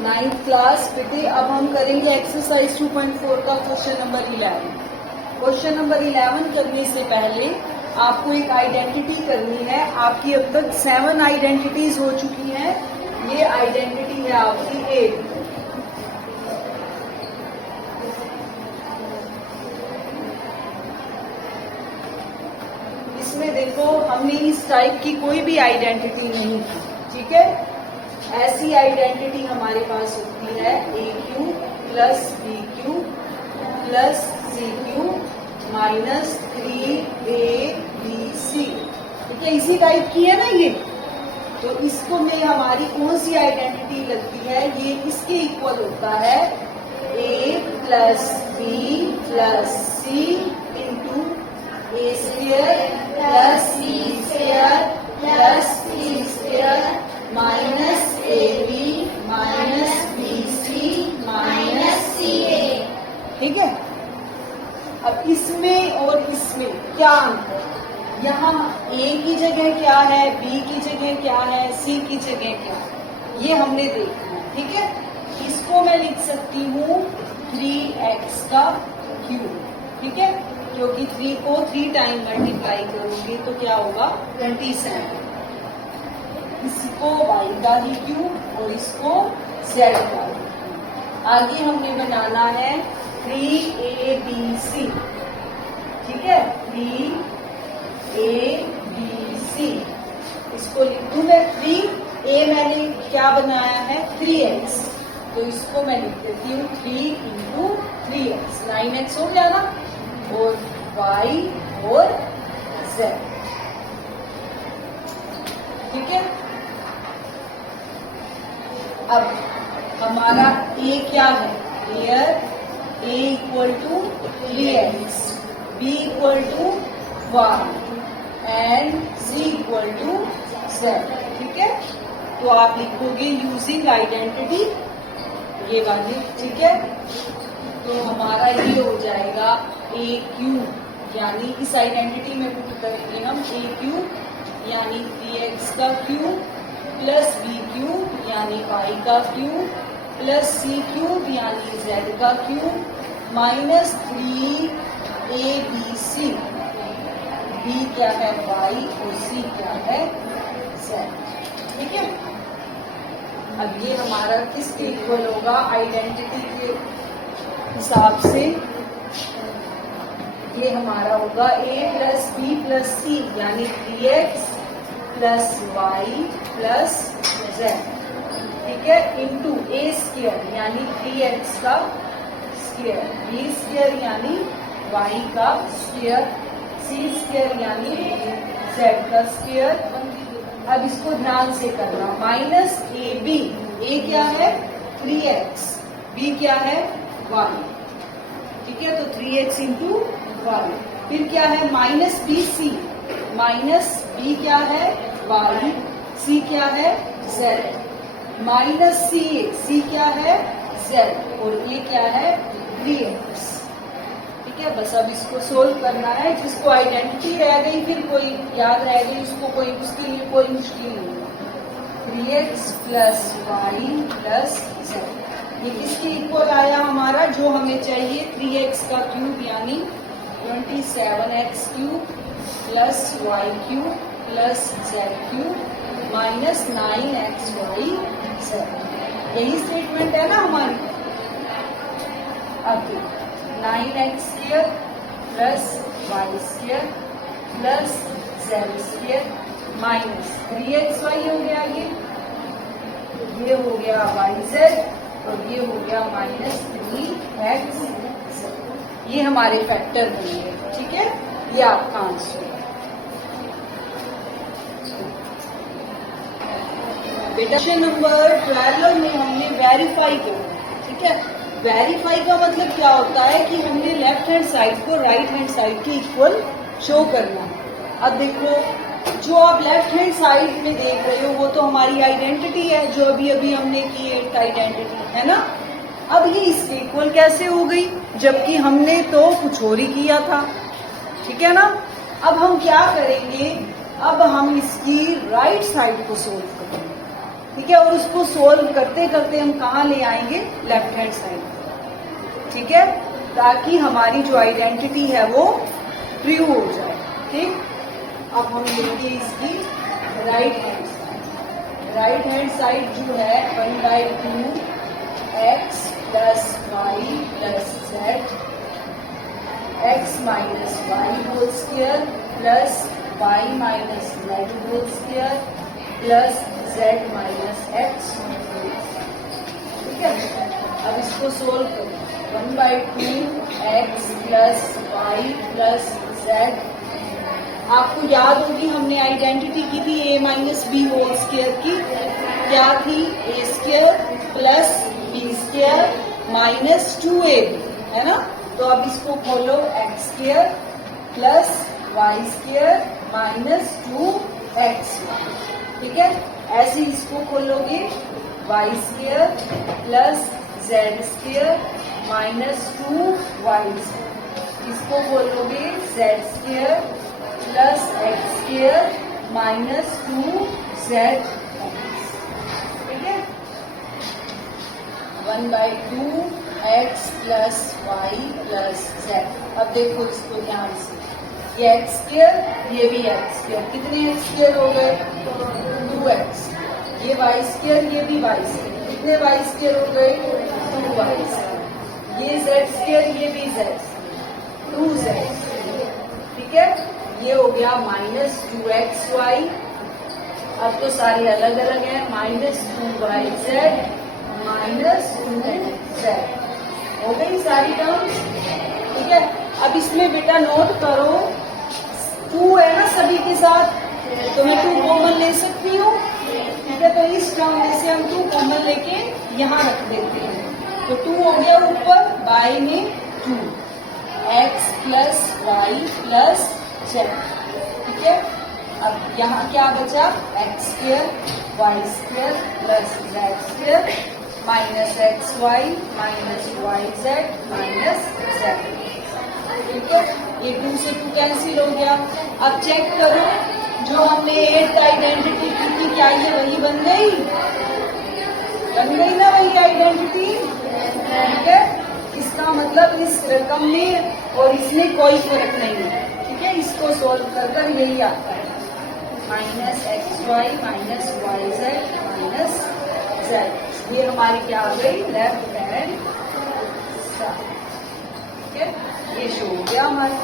9th class बेटे। अब हम करेंगे एक्सरसाइज 2.4 का क्वेश्चन नंबर 11। क्वेश्चन नंबर 11 करने से पहले आपको एक आइडेंटिटी करनी है। आपकी अब तक 7 आइडेंटिटीज हो चुकी हैं। ये आइडेंटिटी है आपकी 8। इसमें देखो हमने इस टाइप की कोई भी आइडेंटिटी नहीं की, ठीक है। ऐसी आइडेंटिटी हमारे पास होती है AQ plus BQ plus CQ minus 3ABC, ठीक है। इसी टाइप की है ना ये। तो इसको में हमारी कौन सी आइडेंटिटी लगती है, ये इसके इक्वल होता है A plus B plus C into A square plus B square plus C square minus AB minus BC minus CA, ठीक है। अब इसमें और इसमें क्या अंतर है? यहाँ A की जगह क्या है, B की जगह क्या है, C की जगह क्या है, ये हमने देखना है, ठीक है। इसको मैं लिख सकती हूँ 3x का क्यूब, ठीक है, क्योंकि 3 को 3 टाइम मल्टीप्लाई करोगे तो क्या होगा 27। इसको y का ही क्यूब और इसको z का। आगे हमने बनाना है 3ABC, ठीक है, 3ABC। इसको लिख दूं मैं 3a, मैंने क्या बनाया है 3x, तो इसको मैं लिख देती हूँ 3 इंटू 3x, 9x हो गया ना, और y और z, ठीक है। अब हमारा a क्या है, here a equal to 3x, b equal to y and c equal to z, ठीक है। तो आप लिखोगे यूजिंग आइडेंटिटी ये वाली, ठीक है। तो हमारा ये हो जाएगा a क्यूब, यानी इस आइडेंटिटी में पुट करेंगे हम a क्यूब यानी 3x का क्यूब प्लस b क्यूब यानी y का क्यूब प्लस c क्यूब यानी z का क्यूब माइनस 3abc, b क्या है y और c क्या है z, ठीक है। अब ये हमारा किसके इक्वल होगा, आइडेंटिटी के हिसाब से ये हमारा होगा a plus b plus c यानी 3x plus y plus z, ठीक है, इंटू a स्क्वायर यानी 3x का स्क्वायर, b स्क्वायर यानी y का स्क्वायर, c स्क्वायर यानी z का स्क्वायर। अब इसको ध्यान से करना, माइनस ab, a क्या है 3x, b क्या है y, ठीक है, तो 3x इंटू y। फिर क्या है माइनस bc, माइनस b क्या है y, c क्या है z, माइनस c क्या है z और ये क्या है 3x, ठीक है। बस अब इसको सोल्व करना है। जिसको आइडेंटिटी रह गई फिर कोई याद रह गई उसको कोई, उसके लिए कोई मुश्किल नहीं है। 3x plus y plus z, ये किसके इक्वल आया हमारा, जो हमें चाहिए 3x का क्यूब यानी 27x cube plus y cube plus z cube minus 9xy z, यही स्टेटमेंट है ना हमारी। अब 9x square plus y square plus z square minus 3xy हो गया, ये हो गया yz और ये हो गया माइनस 3x, ये हमारे फैक्टर बनेंगे, ठीक है। ये आपका आंसर है बेटा। क्वेश्चन नंबर 12 में हमने वेरीफाई करना, ठीक है। वेरीफाई का मतलब क्या होता है कि हमने लेफ्ट हैंड साइड को राइट हैंड साइड के इक्वल शो करना है। अब देखो जो आप लेफ्ट हैंड साइड में देख रहे हो वो तो हमारी आइडेंटिटी है जो अभी अभी हमने की है, आइडेंटिटी है ना। अब ये इसके इक्वल कैसे हो गई जबकि हमने तो कुछ और ही किया था, ठीक है ना। अब हम क्या करेंगे, अब हम इसकी राइट साइड को सोल्व करेंगे, ठीक है, और उसको सोल्व करते करते हम कहाँ ले आएंगे, लेफ्ट हैंड साइड, ठीक है, ताकि हमारी जो आइडेंटिटी है वो ट्रू हो जाए। ठीक, अब हम लेंगे इसकी right hand side. Right hand side जो है 1/2 x plus y plus z x minus y whole square plus y minus z whole square plus z minus x. ठीक है, अब इसको सोल्व करो। 1/2 x plus y plus z, आपको याद होगी हमने आइडेंटिटी की थी a minus b whole square की, क्या थी, a square plus b square minus 2ab, है ना। तो अब इसको खोलो, x square plus y square minus 2x। ठीक है, ऐसे इसको खोलोगे, y square plus z square minus 2y। इसको बोलोगे z square plus x square minus 2z। ठीक है, 1/2 x plus y plus z. अब देखो इसको ध्यान से, ये एक्स स्क्वायर ये भी एक्स स्क्वायर, कितने एक्स स्क्वायर हो गए, 2x। ये वाई स्क्वायर ये भी वाई स्क्वायर, कितने वाई स्क्वायर हो गए, 2y। ये जेड स्क्वायर ये भी जेड, 2z। ठीक है, ये हो गया माइनस 2xy। अब तो सारे अलग अलग हैं, माइनस 2yz माइनस 2z हो गई सारी टर्म्स। ठीक है, अब इसमें बेटा नोट करो 2 है ना सभी के साथ, तो मैं 2 कॉमन ले सकती हूँ। ठीक है, तो इस टर्म में से हम 2 कॉमन लेके यहाँ रख देते हैं, तो 2 हो गया ऊपर, बाई में 2 x plus y plus z. ठीक है, अब यहाँ क्या बचा, x square y square plus z square minus x y minus y z minus z. ठीक है, ये 2 से 2 कैंसिल हो गया। अब चेक करो, जो हमने 8th आइडेंटिटी की थी, क्या ये वही बन गई, बन गई ना वही आइडेंटिटी। ठीक है, इसका मतलब इस रकम में और इसमें कोई फर्क नहीं है। ठीक है, इसको सोल्व कर यही आता है, minus x y minus y z minus z. ये हमारी क्या आ गई, लेफ्ट हैंड साइड। ठीक है, ये शो हो गया हमारा।